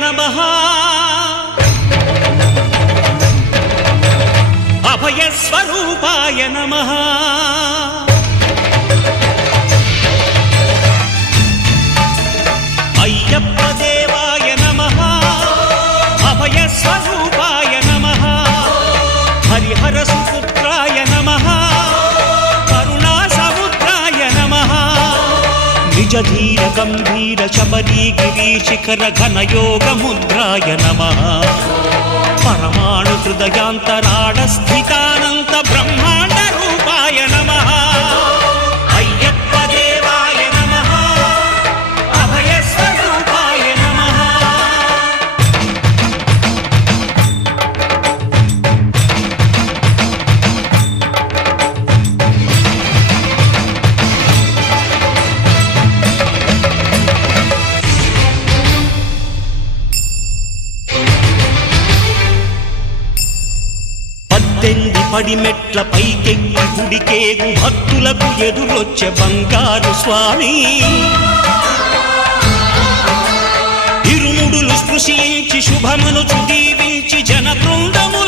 నమః అభయస్వరూపాయ నమః అయ్యప్ప దేవాయ నమః అభయస్వరూపాయ నమః హరిహర సుపుత్రాయ నమః కరుణాసముద్రాయ నమః నిజధీర గంభీర శబరీ గిరీశిఖర ఘనయోగ ముద్రాయ నమః పరమాణు హృదయాంతరాళ స్థితానంత బ్రహ్మాండ రూపాయ నమః అయ్యప్ప దేవాయ నమః అభయస్వరూపాయ నమః పద్దెంది పడిమెట్ల పైకెక్కి గుడికేగు భక్తులకు ఎదురొచ్చే బంగారు స్వామి ఇరుముడులు స్పృశించి శుభమను దీవించి జన బృందము